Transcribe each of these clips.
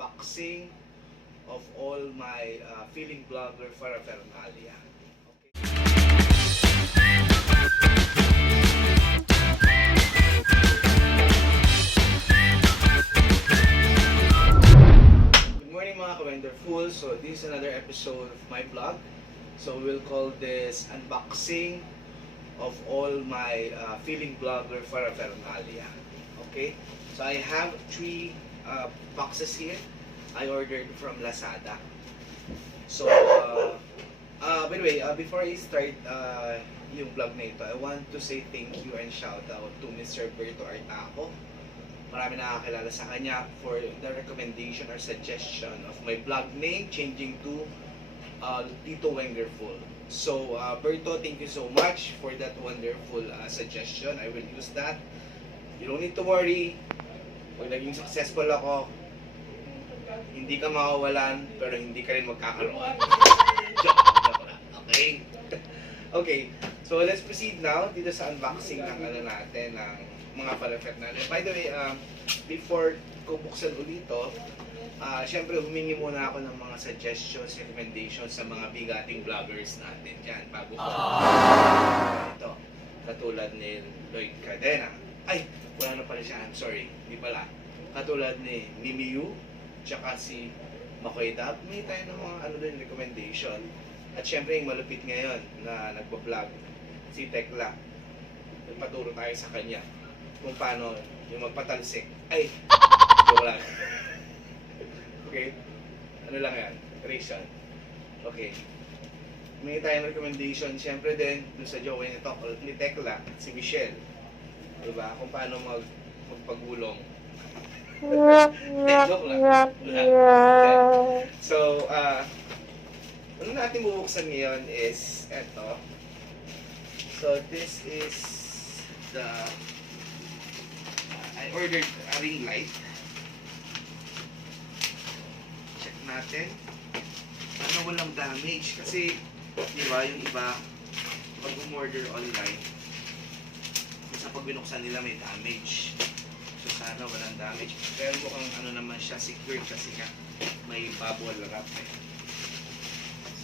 unboxing of all my feeling blogger Paraphernalia. Good morning mga ka-Wonderful. So this is another episode of my vlog. So we'll call this unboxing of all my feeling blogger Paraphernalia. Okay? So I have 3 boxes here. I ordered from Lazada. So by the way, before I start yung vlog na ito, I want to say thank you and shout out to Mr. Berto Artaco. Marami nakakilala sa kanya for the recommendation or suggestion of my blog name changing to Tito Wonderful. So Berto, thank you so much for that wonderful suggestion. I will use that. You don't need to worry. Pag naging successful ako, hindi ka makawalan, pero hindi ka rin magkakaroon. Joke lang. Okay? Okay, so let's proceed now dito sa unboxing ng natin, ng mga Paraphernalia. By the way, before ko buksan ulit ito, syempre humingi muna ako ng mga suggestions, recommendations sa mga bigating vloggers natin dyan bago ko ito. Katulad ni Lloyd Cadena. Ay, wala na pala siya. I'm sorry. Hindi pala. Katulad ni Miu, tsaka si Makoy Dab. May tayo ng mga din recommendation. At syempre yung malupit ngayon na nagpa-vlog, si Tekla. Nagpaturo tayo sa kanya kung paano yung magpatalsik. Ay! Joke lang. Okay? Ano lang yan? Ration. Okay. May tayong recommendation. Syempre din, dun sa jowa ni Tekla, si Michelle. Diba? Kung paano magpagulong. Joke lang. So, ano natin bubuksan ngayon is eto. So, this is the I ordered a ring light. Check natin. Ano walang damage kasi di ba yung iba pag umorder online sa pag binuksan nila may damage. So sana walang damage. Pero mukhang ano naman siya, secured kasi nga may bubble wrap eh.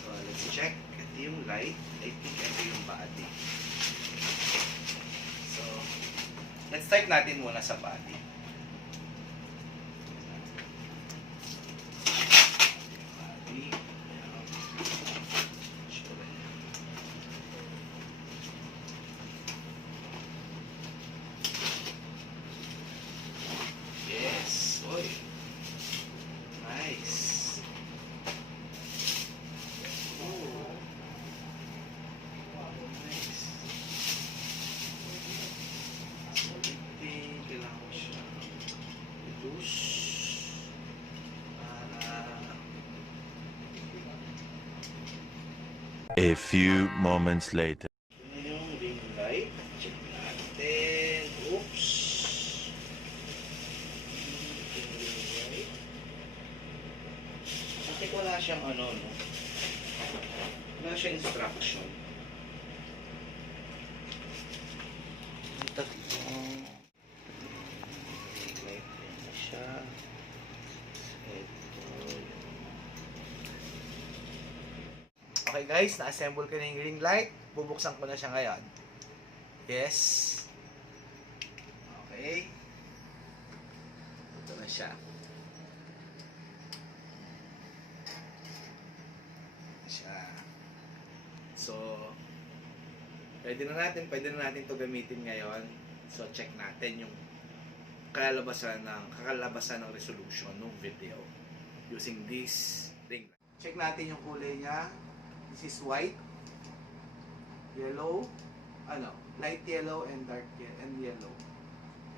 So let's check. Ito yung light. I think ito yung body. So let's start natin muna sa body. Yes, oy. Nice. Oh. Nice. So, kailangan ko siya i-loose para A few moments later. yun yung ring light. Check natin. Oops. Yung ring light. I think wala siyang no? Wala siyang instruction. Yung tatlong ring light na siya. Ito. Okay guys, na-assemble ko na yung ring light. Bubuksan ko na siya ngayon. Yes. Okay. Ito na siya. So, pwede na natin ito gamitin ngayon. So, check natin yung kakalabasan ng resolution ng video using this ring light. Check natin yung kulay niya. This is white, yellow, light yellow and dark yellow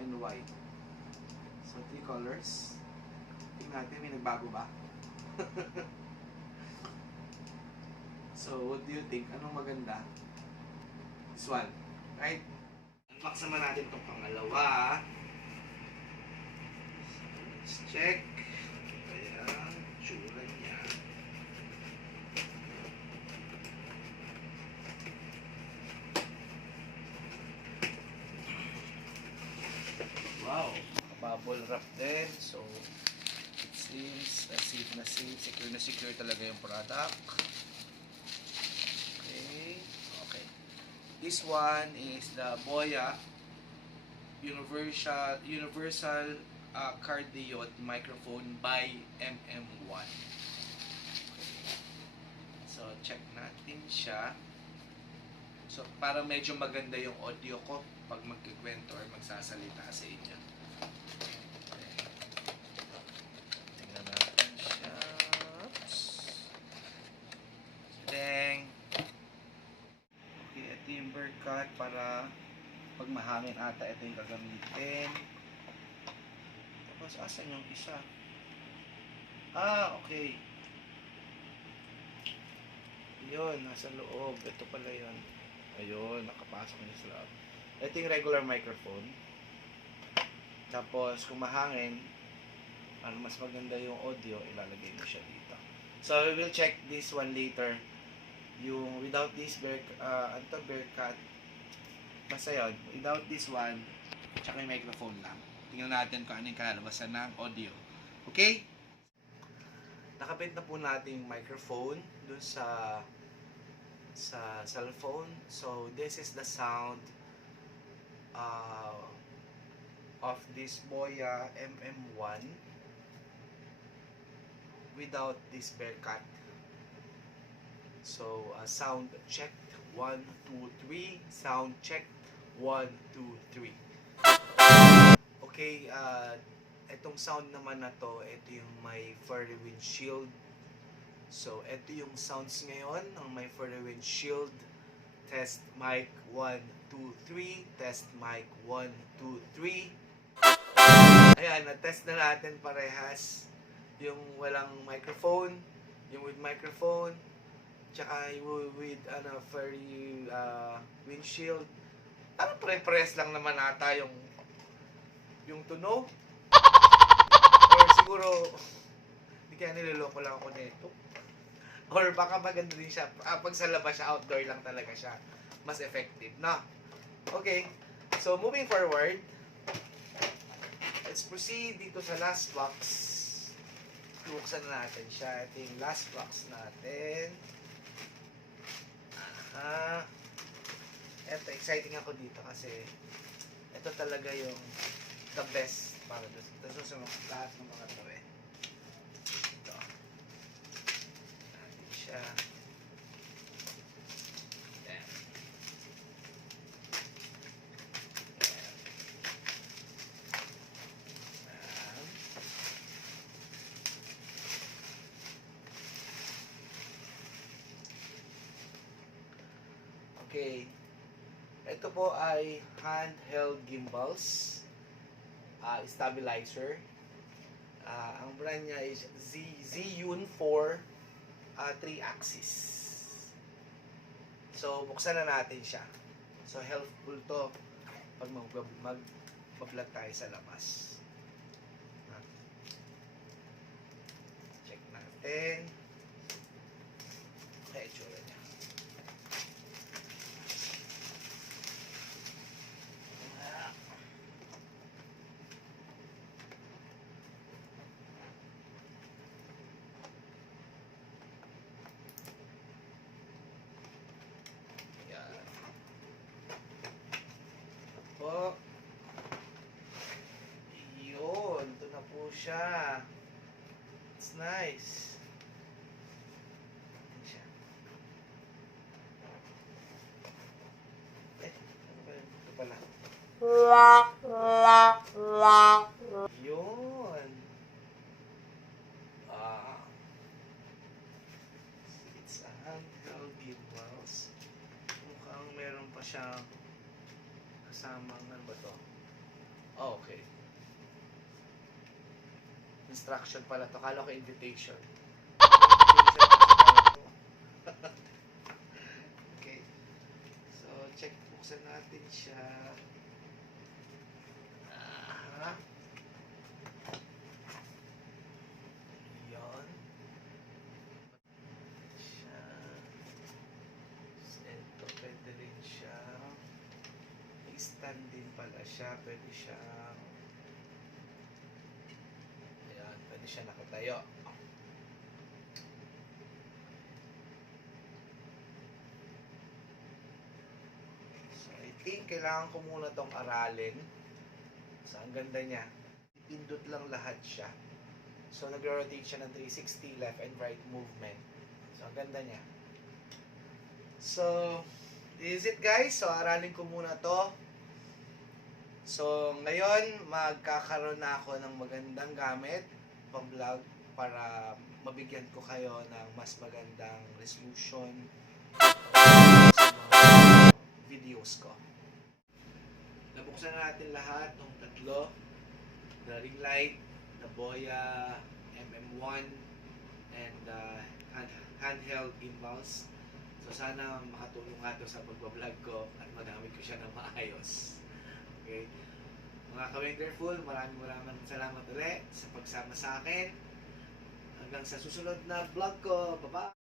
and white. So 3 colors. Tingnan natin, may nagbago ba? So what do you think? Anong maganda? This one, right? Unbox naman natin itong pangalawa. Let's check. Ayan, tsura niya. Wow, bubble wrap din. So, it seems Let's see if na safe. Secure na secure talaga yung product. Okay. Okay. This one is the Boya Universal Cardioid Microphone by MM1. Okay. So, check natin siya. So, para medyo maganda yung audio ko pag magkikwento or magsasalita sa inyo. Okay. Tingnan natin siya. Oops. Deng. Okay, ito yung burkat para pag mahangin ata ito yung gagamitin. Tapos, asan yung isa? Okay. Yun, nasa loob. Ito pala yun. Ayun, nakapasok niya sa loob. Ito yung regular microphone. Tapos, kung mahangin, para mas maganda yung audio, ilalagay mo siya dito. So, we will check this one later. Yung without this bear cut, basta yun, without this one, tsaka yung microphone lang. Tingnan natin kung ano yung kalalabasan ng audio. Okay? Nakabit na po natin yung microphone dun sa cellphone. So, this is the sound of this Boya MM1 without this bear cut. So, sound checked 1, 2, 3. Sound checked 1, 2, 3. Okay, itong sound naman na to, ito yung may furry windshield. So, ito yung sounds ngayon ng may furry windshield. Test mic 1, 2, 3. Test mic 1, 2, 3. Ayan, na-test na natin parehas. Yung walang microphone, yung with microphone, tsaka yung with furry windshield. Parang pare-pares lang naman ata yung tunog. Or siguro, hindi kaya niloloko lang ako nito. Or baka maganda din siya. Pag sa labas siya, outdoor lang talaga siya. Mas effective na. Okay. So, moving forward, let's proceed dito sa last box. Buksan na natin siya. Ito yung last box natin. Ito, exciting ako dito kasi ito talaga yung the best para dito sa lahat ng mga to eh. Ito. Natin siya. Ayan. Ayan. Okay. Ito po ay handheld gimbals. Stabilizer. Ang brand niya is Zhiyun 4 3-axis. So, buksan na natin siya. So, helpful to pag mag-vlog tayo sa labas. Check natin. Okay, itsura niya. Po. Yun, ito na po siya. It's nice. Ayan siya. Ano ba yun? Ito pala. Yun. It's a handheld gimbals. Mukhang meron pa siyang kasamang ano ba to? Okay. Instruction pala to. Kala ko invitation. Okay. So, check. Buksan natin siya. Yan. Siya. Ito, pwede rin siya. Stand din pala siya. Pwede siya. Ayan, pwede siya nakatayo. think kailangan ko muna tong aralin. So, ang ganda niya. Pindot lang lahat siya. So, nag-rotate siya ng 360 left and right movement. So, ang ganda niya. So, this is it guys. So, aralin ko muna to. So, ngayon, magkakaroon na ako ng magandang gamit pang vlog para mabigyan ko kayo ng mas magandang resolution sa mga videos ko. Nabuksan na natin lahat ng tatlo. The ring light, the Boya MM1, and the handheld gimbals. So sana makatulong nga ito sa pagbablog ko at magamit ko siya ng maayos. Okay? Mga ka-Wonderful, maraming salamat ulit sa pagsama sa akin. Hanggang sa susunod na vlog ko. Bye-bye!